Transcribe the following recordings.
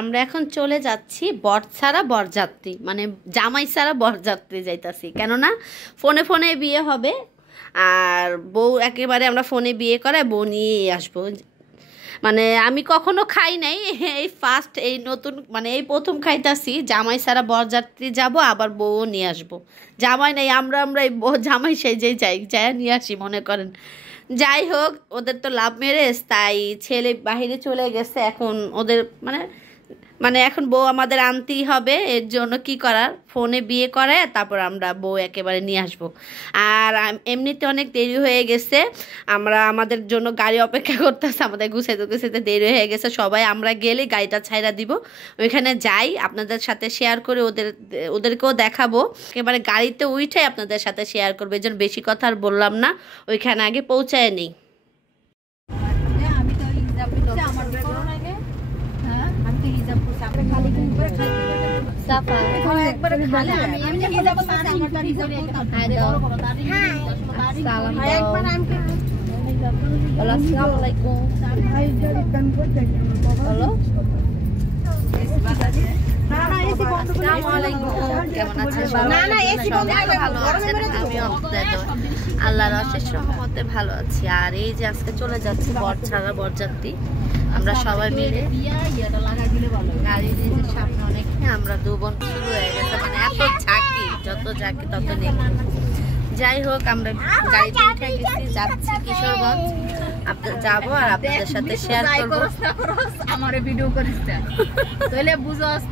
আমরা এখন চলে যাচ্ছি বর ছাড়া বরযাত্রী, মানে জামাই ছাড়া বরযাত্রী যাইতাছি, কেননা ফোনে ফোনে বিয়ে হবে। আর বউ একেবারে আমরা ফোনে বিয়ে করে বউ নিয়েই আসবো। মানে আমি কখনো খাই নাই, এই ফার্স্ট, এই নতুন, মানে এই প্রথম খাইতাছি। জামাই ছাড়া বরযাত্রী যাব, আবার বউও নিয়ে আসবো। জামাই নেই, আমরা এই জামাই সেজেই যাই নিয়ে আসি মনে করেন। যাই হোক, ওদের তো লাভ ম্যারেজ, তাই ছেলে বাহিরে চলে গেছে। এখন ওদের মানে মানে এখন বউ আমাদের আনতেই হবে। এর জন্য কি করার, ফোনে বিয়ে করে তারপর আমরা বউ একেবারে নিয়ে আসবো। আর এমনিতে অনেক দেরি হয়ে গেছে, আমরা আমাদের জন্য গাড়ি অপেক্ষা করতেছে, আমাদের গুছাইতে দেরি হয়ে গেছে। সবাই আমরা গেলে গাড়িটা ছাইরা দিব, ওইখানে যাই, আপনাদের সাথে শেয়ার করে ওদেরকেও দেখাবো। একেবারে গাড়িতে উঠে আপনাদের সাথে শেয়ার করবো, এই জন্য বেশি কথা আর বললাম না, ওইখানে আগে পৌঁছায় নিই। আল্লাহর অশেষ রহমতে ভালো আছি। আর এই যে আজকে চলে যাচ্ছি বর ছাড়া বরযাত্রী, আমরা সবাই মিলে গাড়ি দিয়ে সামনে অনেক, আমরা দু বোন শুরু হয়ে গেছে, মানে এত ঝাঁকি, যত ঝাঁকি তত নেই। যাই হোক, আমরা গাড়িতে উঠে গেছি, যাচ্ছি কিশোরগঞ্জ। যাবো আর আপনাদের সাথে শেয়ার করবো। আমার ভিডিও করিস তাহলে বুঝাস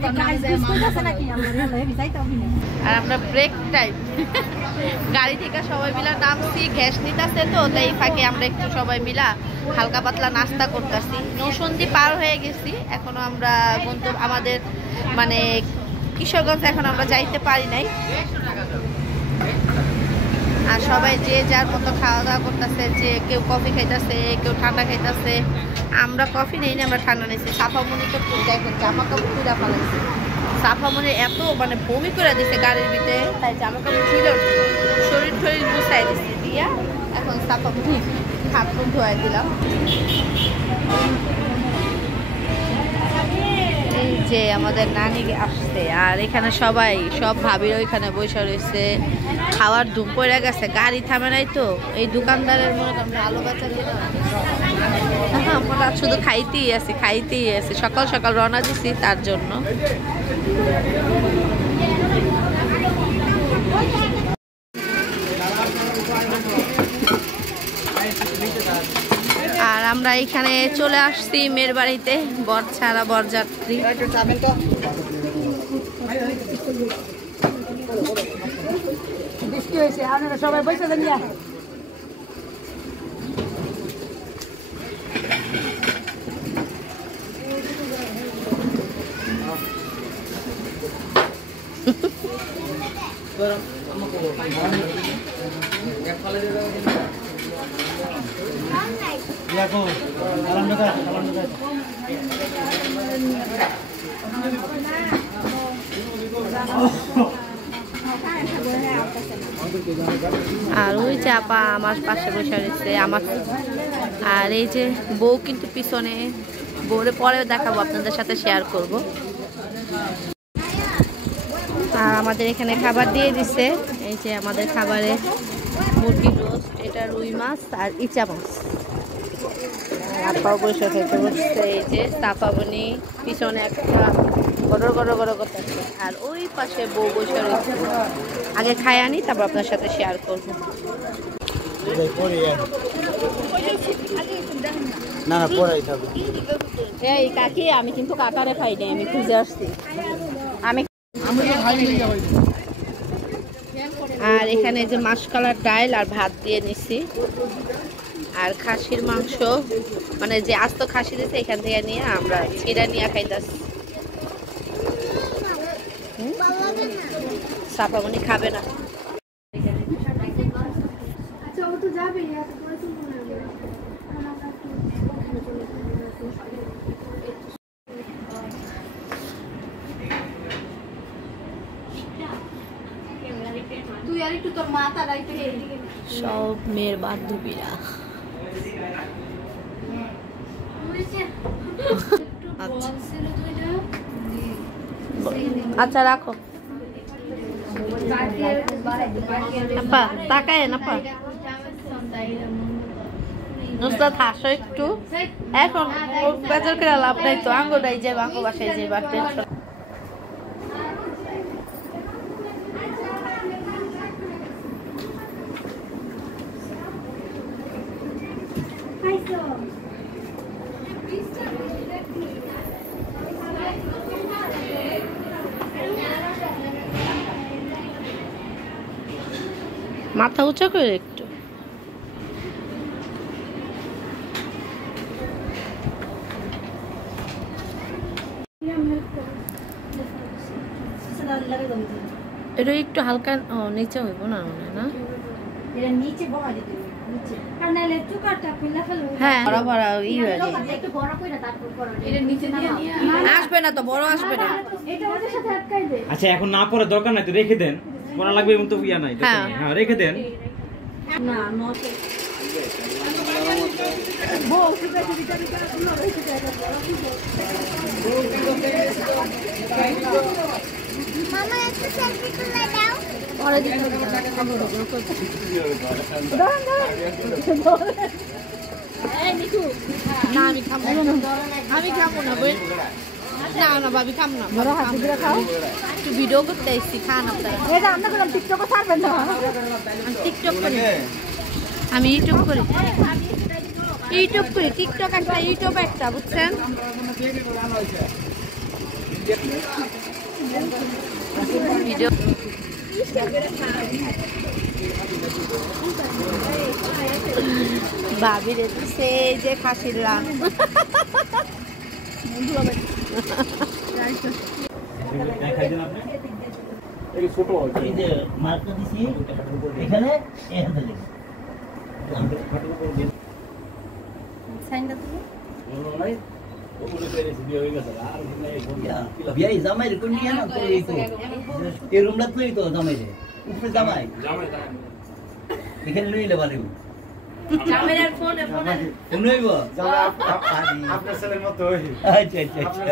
আর আমরা ব্রেক টাইম গাড়ি থেকে সবাই মিলা নামছি, গ্যাস নিতেছে তো, তাই ফাঁকে আমরা একটু সবাই মিলা হালকা পাতলা নাস্তা করতেছি। নৌসন্দি পার হয়ে গেছি, এখনো আমরা আমাদের মানে কিশোরগঞ্জ এখন আমরা যাইতে পারি নাই। আর সবাই যে যার মতো খাওয়া দাওয়া করতেছে, যে কেউ কফি খাইতেছে, কেউ ঠান্ডা খাইতেছে। আমরা কফি নেই না, আমরা ঠান্ডা নিয়েছি। সাফামণি তো দেখেন জামা কাপড় খুঁড়া ফেলাইছে, সাফামণি এত মানে বমি করে দিছে গাড়ির ভিতরে, তাই জামা কাপড় ছিল, শরীর গুছাই দিচ্ছে দিয়া এখন সাফামণি হাত মুখ ধোয়াই দিলাম। এই যে আমাদের নানি আসছে, আর এখানে সব ভাবিরা ওইখানে বসে রয়েছে, খাওয়ার ধুম পড়ে গেছে, গাড়ি থামে নাই তো। এই দোকানদারের মনে করেন আলু বাচ্চা দিয়ে আমরা শুধু খাইতেই আছি, সকাল সকাল রওনা দিছি তার জন্য। আর আমরা এখানে চলে আসছি মেয়ের বাড়িতে, বর ছাড়া বরযাত্রী। বৃষ্টি হয়েছে, আপনারা সবাই বসে দেন। আর ওই যে আপা আমার পাশে বসে রয়েছে আমার, আর এই যে বউ কিন্তু পিছনে, বউরে পরেও দেখাবো, আপনাদের সাথে শেয়ার করব। আর আমাদের এখানে খাবার দিয়ে দিছে, এই যে আমাদের খাবারে মুরগির রোস্ট, এটা রুই মাছ আর ইচা মাছ। আপাও বসে খেতে বসছে, এই যে সাফামণি পিছনে একটা গড় করতেছে, আর ওই পাশে বউ বসে রয়েছে। আগে খাই আনি, তারপর আপনার সাথে শেয়ার করবো। এই কাকি, আমি কিন্তু কাকারে খাই নাই, আমি খুঁজে আসছি। আর এখানে যে মাসকলার ডাল আর ভাত দিয়ে নিছি, আর খাসির মাংস, মানে যে আস্ত খাসি দিয়েছে এখান থেকে নিয়ে আমরা ছিঁড়া নিয়ে খাইতেছি। সাফামণি খাবে না। সব মেয়ের বান্ধবীরা। আচ্ছা আচ্ছা রাখো আপা, তাকায়েন আপা। নুসরাত হাসো একটু। এখন বেচার করে লাভ নাই তো, আঙ্গটাই যে আঙ্গ বাসায় যে টেনশন। মাথা উঁচা করে একটু। এটা একটু হালকা নিচে হইব না মনে হয় না? হ্যাঁ আসবে না তো, বড় আসবে না। আচ্ছা এখন না পরে দরকার নাই তো, রেখে দেন। পড়া লাগবে এমন তো ইয়া নাই। হ্যাঁ রেখে দেন। মামা একটা সেলফি তুলে দাও। না আমি খাবো না বোন, না না ভাবি খাম না। একটু ভিডিও করতে আসছি, খান আপনারা। টিকটক করি আমি, ইউটিউব করি টিকটক একটা, ইউটিউব একটা, বুঝছেন? ভিডিও ভাবি রে সেই যে খাসির রান। বিয়াই জামাই রে কোন নিয়ে না তো এই তো এই রুমটা তুই তো জামাই রে উপরে জামাই এখানে লইলে পারিব জামাইয়ের ফোনে নইব আপনার ছেলের মতো। আচ্ছা আচ্ছা আচ্ছা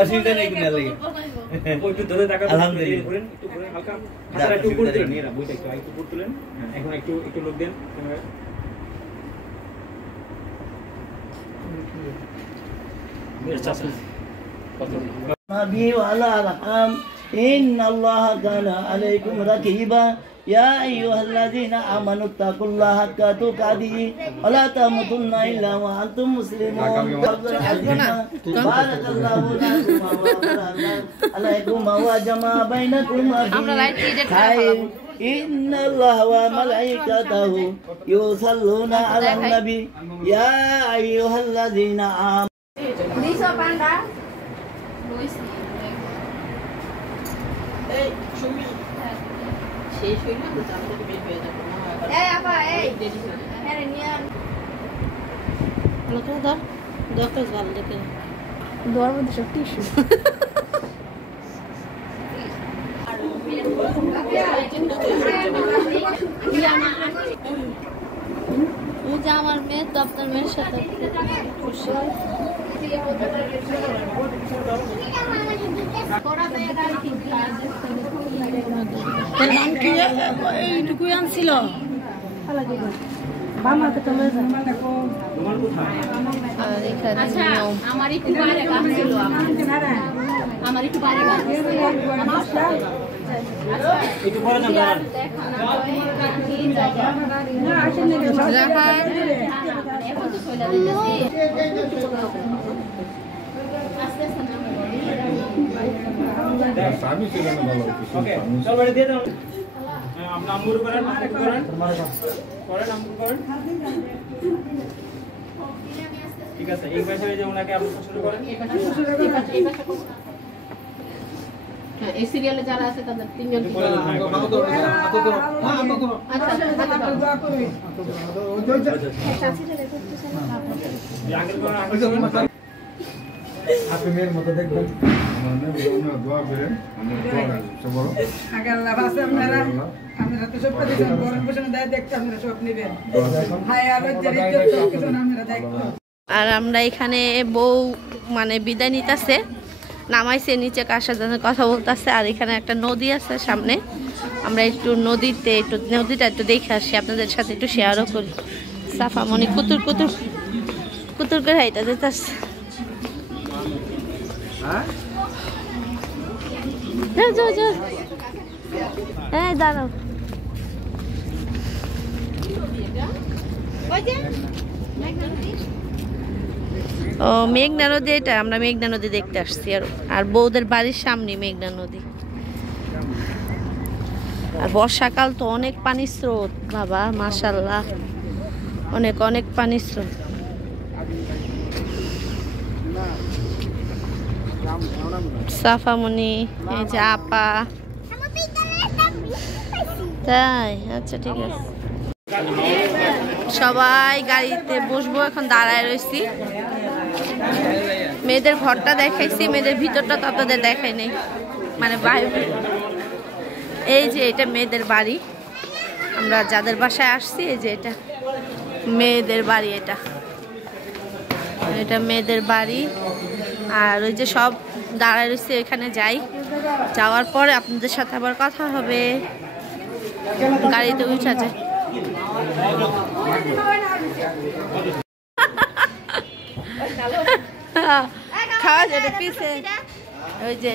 অসুবিধা নেই কিনা লাগে একটু ধরে টাকা আলহামদুলিল্লাহ করেন, একটু করে হালকা হাতটা একটু উপরে তুলেন। এরা বইটা একটু উপরে তুলেন। এখন একটু লোক দেন। نبي وعلى الأرحام إن الله كان عليكم رقيبا يا أيها الذين آمنوا اتقوا الله حق تقاته ولا تموتن إلا وأنتم مسلمون بارك الله لكم وبارك عليكم وجمع بينكم في خير إن الله وملائكته يصلون على النبي يا أيها الذين آمنوا দোয়ার মধ্যে সব টিস্যু। আমার মেয়ে তো আপনার মেয়ের সাথে খুশি। এইটুকুই আনছিল। আমার একটু বাইরে কাজ ছিল, আমার একটু বাইরে কাজ ছিল। একটু পরে যান। ওকে চল বাইরে দিয়ে দাও। আপনি আম্মুর করেন, করেন। ঠিক আছে, এই পাশে যে ওনাকে আপনি শুরু করেন। হ্যাঁ, এই সিরিয়ালে যারা আছে তাদের তিনজন একটু পরে যান। আপনি মেয়ের মতো দেখবেন আমার মেয়ে দোয়া করেন সব বড় আল্লাহ বাসে আপনারা তো সব দিবেন গরম বসে দেখতে আপনারা সব নেবেন হায় আর ইজ্জত কিছু আপনারা দেখতে। আর আমরা এখানে বউ মানে বিদায় নিতেছে, নামাইছে নিচে কার সাথে কথা বলতেছে। আর এখানে একটা নদী আছে সামনে, আমরা একটু নদীটা একটু দেখে আসি, আপনাদের সাথে একটু শেয়ারও করি। সাফামণি কুতুর কুতুর কুতুর করে হাইটা যেতেছে। হ্যাঁ দাঁড়াও, ও মেঘনা নদী, এটা আমরা মেঘনা নদী দেখতে আসছি। আর বউদের বাড়ির সামনে মেঘনা নদী। আর বর্ষাকাল তো অনেক পানির স্রোত বাবা, মাশাআল্লাহ, অনেক অনেক পানির স্রোত। সাফামণি, এই যে আপা, তাই আচ্ছা ঠিক আছে। সবাই গাড়িতে বসবো, এখন দাঁড়ায় রয়েছি। মেয়েদের ঘরটা দেখাইছি, মেয়েদের ভিতরটা তো আপনাদের দেখাই নেই, মানে বাইরে। এই যে এটা মেয়েদের বাড়ি, আমরা যাদের বাসায় আসছি, এই যে এটা মেয়েদের বাড়ি, এটা মেয়েদের বাড়ি। আর ওই যে সব দাঁড়ায় রয়েছে, এখানে যাই, যাওয়ার পরে আপনাদের সাথে আবার কথা হবে। গাড়িতে উঠা যায়। খাওয়া যাবে পিছে, ওই যে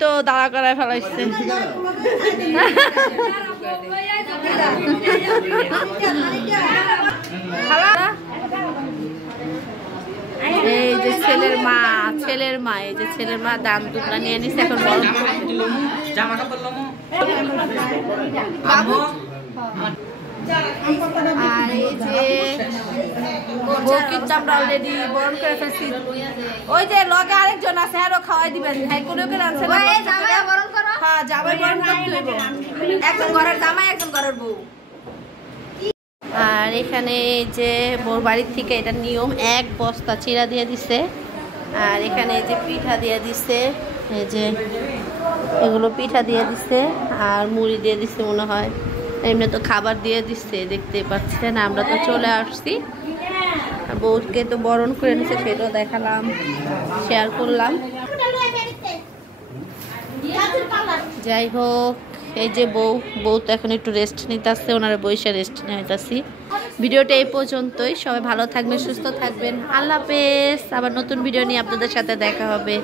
তো দাঁড়া করায় ফেলাইছে। এই যে ছেলের মা, এই যে ছেলের মা দাম দুটা নিয়ে নিছে, এখন বড় আর এই যে বউকে আমরা অলরেডি বরণ করে ফেলছি। ওই যে লগে আরেকজন আছে, আরো খাওয়াই দিবেন। হ্যাঁ কোনো করে আনছে, জামাই বরণ করো। হ্যাঁ জামাই বরণ করতে হইব, একজন ঘরের জামাই একজন ঘরের বউ। আর এখানে যে বউর বাড়ির থেকে এটা নিয়ম, 1 বস্তা চিরা দিয়ে দিছে। আর এখানে এই যে পিঠা দিয়ে দিছে, এই যে এগুলো পিঠা দিয়ে দিছে, আর মুড়ি দিয়ে দিছে মনে হয়, এমনি তো খাবার দিয়ে দিচ্ছে, দেখতেই পাচ্ছেন। আমরা তো চলে আসছি, বউকে তো বরণ করে নিচ্ছে, সেটাও দেখালাম, শেয়ার করলাম। যাই হোক, এই যে বউ তো এখন একটু রেস্ট নিতে আসছে, ওনারা বসে রেস্ট নিতেছি। ভিডিওটা এই পর্যন্তই, সবাই ভালো থাকবেন, সুস্থ থাকবেন, আল্লাহ হাফেজ। আবার নতুন ভিডিও নিয়ে আপনাদের সাথে দেখা হবে।